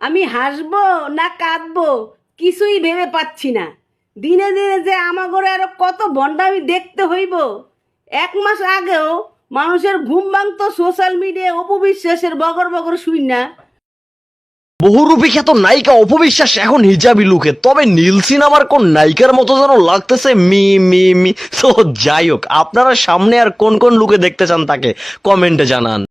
আমি হাসবো না কাঁদবো কিছুই ভেবে পাচ্ছি না। দিনে দিনে যে আমাগরে আরো কত ভণ্ডামি দেখতে হইব। 1 মাস আগেও মানুষের ঘুম ভাঙতো সোশ্যাল মিডিয়ায় অপবিশ্বাসের বগর বগর শুই না। বহুরূপী খ্যাত নায়িকা অপবিশ্বাস এখন হিজাবি লুকে, তবে নীল সিনেমার কোন নায়িকার মতো যেন লাগতেছে মি মি মি। তো যাই হোক, আপনারা সামনে আর কোন কোন লুকে দেখতে চান তাকে কমেন্টে জানান।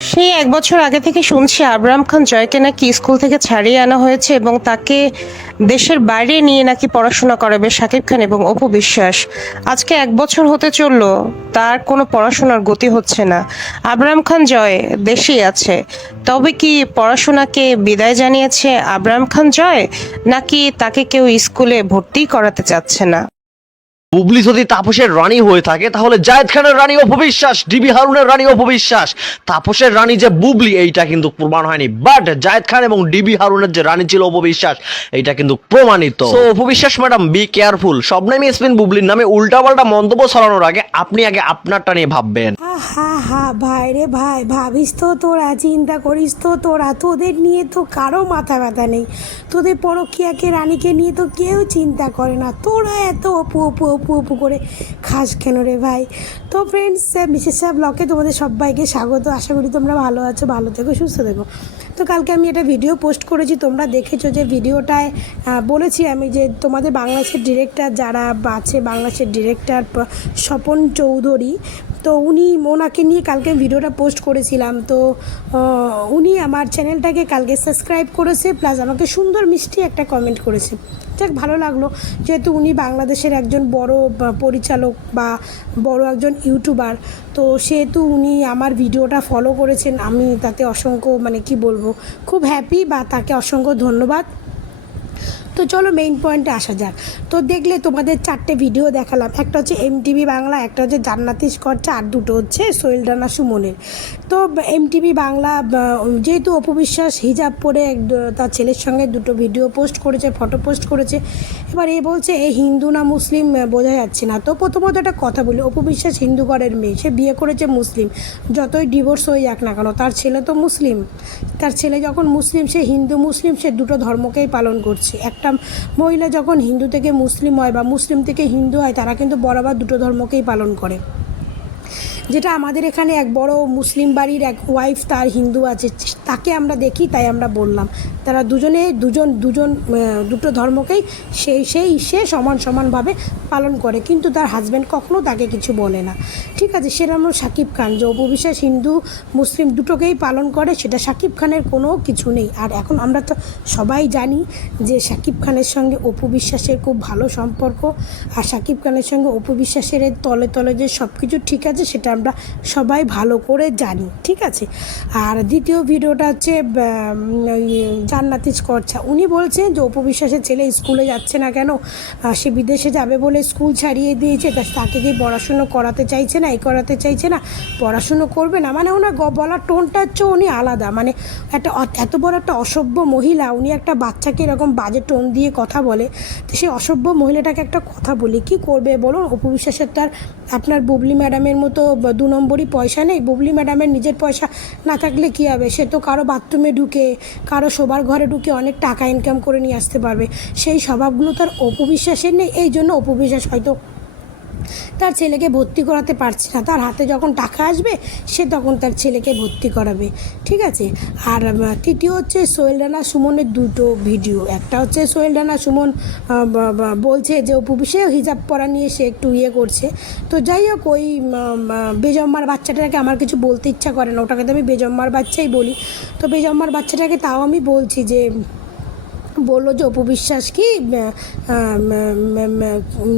সেই 1 বছর আগে থেকে শুনছি আবরাম খান জয়কে নাকি স্কুল থেকে ছাড়িয়ে আনা হয়েছে এবং তাকে দেশের বাইরে নিয়ে নাকি পড়াশোনা করাবে শাকিব খান এবং অপু বিশ্বাস। আজকে 1 বছর হতে চললো, তার কোনো পড়াশোনার গতি হচ্ছে না। আবরাম খান জয় দেশেই আছে, তবে কি পড়াশোনাকে বিদায় জানিয়েছে আবরাম খান জয়, নাকি তাকে কেউ স্কুলে ভর্তি করাতে চাচ্ছে না? বুবলি যদি তাপসের রানী হয়ে থাকে তাহলে জায়েদ খানের রানী অপবিশ্বাস, ডিবি হারুনের রানী অপবিশ্বাস। তাপসের রানী যে বুবলি এইটা কিন্তু প্রমাণ হয়নি, বাট জায়েদ খান এবং ডিবি হারুনের যে রানী ছিল অপবিশ্বাস এইটা কিন্তু প্রমাণিত। তো অপবিশ্বাস ম্যাডাম, বি কেয়ারফুল। সব নামে স্পিন বুবলির নামে উল্টাপাল্টা মন্তব্য ছড়ানোর আগে আপনি আগে আপনারটা নিয়ে ভাববেন। হা হা ভাই রে ভাই, ভাবিস তো তোরা, চিন্তা করিস তো তোরা, তোদের নিয়ে তো কারো মাথা ব্যথা নেই। তোদের পরকীয়াকে রানীকে নিয়ে তো কেউ চিন্তা করে না। তোরা এত অপু অপু অপু অপু করে খাস কেন রে ভাই? তো ফ্রেন্ডস, বিশেষ ব্লগে তোমাদের সবাইকে স্বাগত। আশা করি তোমরা ভালো আছো, ভালো থেকো, সুস্থ থেকো। তো কালকে আমি একটা ভিডিও পোস্ট করেছি, তোমরা দেখেছো। যে ভিডিওটায় বলেছি আমি যে তোমাদের বাংলাদেশের ডিরেক্টর যারা আছে, বাংলাদেশের ডিরেক্টর স্বপন চৌধুরী, তো ওনাকে নিয়ে কালকে ভিডিওটা পোস্ট করেছিলাম। তো উনি আমার চ্যানেলটাকে কালকে সাবস্ক্রাইব করেছে, প্লাস আমাকে সুন্দর মিষ্টি একটা কমেন্ট করেছে। যাক, ভালো লাগলো, যেহেতু উনি বাংলাদেশের একজন বড় পরিচালক বা বড় একজন ইউটিউবার। তো সেহেতু উনি আমার ভিডিওটা ফলো করেছেন, আমি তাতে অসংখ্য কি বলবো, খুব হ্যাপি, বা তাকে অসংখ্য ধন্যবাদ। তো চলো মেইন পয়েন্টে আসা যাক। তো দেখলে তোমাদের 4টে ভিডিও দেখালাম, একটা হচ্ছে এমটিভি বাংলা, একটা হচ্ছে জান্নাতি স্কচা, আর দুটো হচ্ছে সোহেল রানা সুমনের। তো এমটিভি বাংলা যেহেতু অপু বিশ্বাস হিজাব পরে তার ছেলের সঙ্গে দুটো ভিডিও পোস্ট করেছে, ফটো পোস্ট করেছে। এবার এ বলছে এ হিন্দু না মুসলিম বোঝা যাচ্ছে না। তো প্রথমত একটা কথা বলি, অপু বিশ্বাস হিন্দু ঘরের মেয়ে, সে বিয়ে করেছে মুসলিম। যতই ডিভোর্স হয়ে যাক না কেন, তার ছেলে তো মুসলিম। তার ছেলে যখন মুসলিম, সে হিন্দু মুসলিম, সে দুটো ধর্মকেই পালন করছে। একটা মহিলা যখন হিন্দু থেকে মুসলিম হয় বা মুসলিম থেকে হিন্দু হয়, তারা কিন্তু বরাবর দুটো ধর্মকেই পালন করে। যেটা আমাদের এখানে এক বড় মুসলিম বাড়ির এক ওয়াইফ, তার হিন্দু আছে, তাকে আমরা দেখি, তাই আমরা বললাম তারা দুটো ধর্মকেই সে সমানভাবে পালন করে, কিন্তু তার হাজব্যান্ড কখনো তাকে কিছু বলে না। ঠিক আছে, সেরকম শাকিব খান যে অপু বিশ্বাস হিন্দু মুসলিম দুটোকেই পালন করে, সেটা শাকিব খানের কোনো কিছু নেই। আর এখন আমরা তো সবাই জানি যে শাকিব খানের সঙ্গে অপু বিশ্বাসের খুব ভালো সম্পর্ক, আর শাকিব খানের সঙ্গে অপু বিশ্বাসের তলে তলে যে সব কিছু ঠিক আছে সেটা আমরা সবাই ভালো করে জানি। ঠিক আছে, আর দ্বিতীয় ভিডিওটা হচ্ছে জান্নাতি স্কচা। উনি বলছেন যে অপু বিশ্বাসের ছেলে স্কুলে যাচ্ছে না কেন, সে বিদেশে যাবে বলে স্কুল ছাড়িয়ে দিয়েছে, তাকে কি পড়াশুনো করাতে চাইছে না, করাতে চাইছে না, পড়াশুনো করবে না। ওনার বলার টোনটা হচ্ছে উনি আলাদা, এত বড় একটা অসভ্য মহিলা, উনি একটা বাচ্চাকে এরকম বাজে টোন দিয়ে কথা বলে। তো সেই অসভ্য মহিলাটাকে একটা কথা বলি, কি করবে বলুন? অপু বিশ্বাসের তার আপনার বুবলি ম্যাডামের মতো 2 নম্বরই পয়সা নেই। বুবলি ম্যাডামের নিজের পয়সা না থাকলে কী হবে? সে তো কারো বাথরুমে ঢুকে, কারো শোবার ঘরে ঢুকে অনেক টাকা ইনকাম করে নিয়ে আসতে পারবে। সেই স্বভাবগুলো তার অপু বিশ্বাসের নেই। এই জন্য অপু বিশ্বাস হয়তো তার ছেলেকে ভর্তি করাতে পারছে না। তার হাতে যখন টাকা আসবে, সে তখন তার ছেলেকে ভর্তি করাবে। ঠিক আছে, আর তৃতীয় হচ্ছে সোহেল রানা সুমনের দুটো ভিডিও। একটা হচ্ছে সোহেল রানা সুমন বলছে যে অপু বিশ্বাস হিজাব পরা নিয়ে সে একটু করছে। তো যাই হোক, ওই বেজম্মার বাচ্চাটাকে আমার কিছু বলতে ইচ্ছা করে না, ওটাকে তো আমি বেজম্মার বাচ্চাই বলি। তো বেজম্মার বাচ্চাটাকে তাও আমি বলছি যে বললো যে অপু বিশ্বাস কি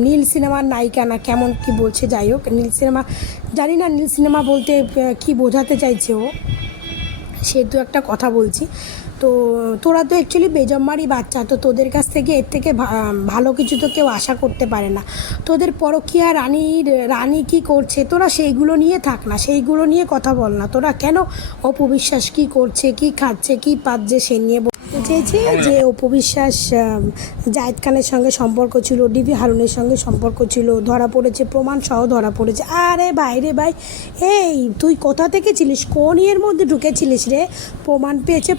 নীল সিনেমার নায়িকা না কেমন কি বলছে। যাই হোক, নীল সিনেমা জানি না, নীল সিনেমা বলতে কি বোঝাতে চাইছে ও, সেহেতু একটা কথা বলছি। তো তোরা তো অ্যাকচুয়ালি বেজম্মারই বাচ্চা, তো তোদের কাছ থেকে এর থেকে ভালো কিছু তো কেউ আশা করতে পারে না। তোদের পরকীয়া রানী কী করছে, তোরা সেইগুলো নিয়ে থাক না, সেইগুলো নিয়ে কথা বল না। তোরা কেন অপু বিশ্বাস কী করছে, কী খাচ্ছে, কী পাচ্ছে সে নিয়ে বলতে চেয়েছে যে অপু বিশ্বাস জায়েদ খানের সঙ্গে সম্পর্ক ছিল, ডিবি হারুনের সঙ্গে সম্পর্ক ছিল, ধরা পড়েছে, প্রমাণ সহ ধরা পড়েছে। আরে ভাই রে ভাই, এই তুই কোথা থেকে ছিলিস, কোন ইয়ের মধ্যে ঢুকেছিলিস রে? প্রমাণ পেয়েছে,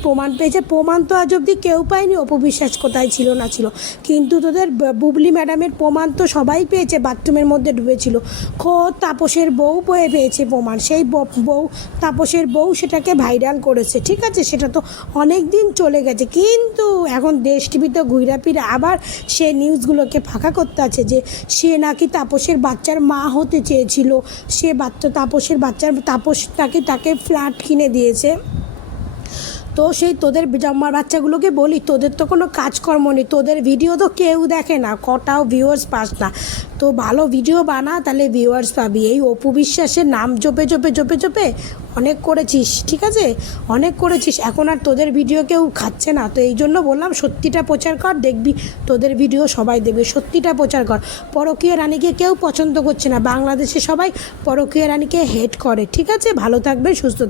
প্রমাণ তো আজ অবধি কেউ পায়নি অপু বিশ্বাস কোথায় ছিল না ছিল, কিন্তু তোদের বুবলি ম্যাডামের প্রমাণ তো সবাই পেয়েছে, বাথরুমের মধ্যে ডুবেছিল। খোদ তাপসের বউ পেয়েছে প্রমাণ, সেই বউ তাপসের বউ সেটাকে ভাইরাল করেছে, ঠিক আছে? সেটা তো অনেক দিন চলে গেছে, কিন্তু এখন দেশ টিভিতে ঘুরা ফিরে আবার সে নিউজগুলোকে ফাঁকা করতে আছে যে সে নাকি তাপসের বাচ্চার মা হতে চেয়েছিল, সে তাপস তাকে ফ্ল্যাট কিনে দিয়েছে। তো সেই তোদের জম্মার বাচ্চাগুলোকে বলি, তোদের তো কোনো কাজকর্ম নেই, তোদের ভিডিও তো কেউ দেখে না, কটাও ভিউয়ার্স পাস না, তো ভালো ভিডিও বানা, তাহলে ভিউয়ার্স পাবি। এই অপু বিশ্বাসের নাম জপে অনেক করেছিস, ঠিক আছে? অনেক করেছিস, এখন আর তোদের ভিডিও কেউ খাচ্ছে না। তো এই জন্য বললাম সত্যিটা প্রচার কর, দেখবি তোদের ভিডিও সবাই দেবে। সত্যিটা প্রচার কর। পরকীয়া রানীকে কেউ পছন্দ করছে না, বাংলাদেশে সবাই পরকীয়া রানীকে হেট করে, ঠিক আছে? ভালো থাকবে, সুস্থ থাকবে।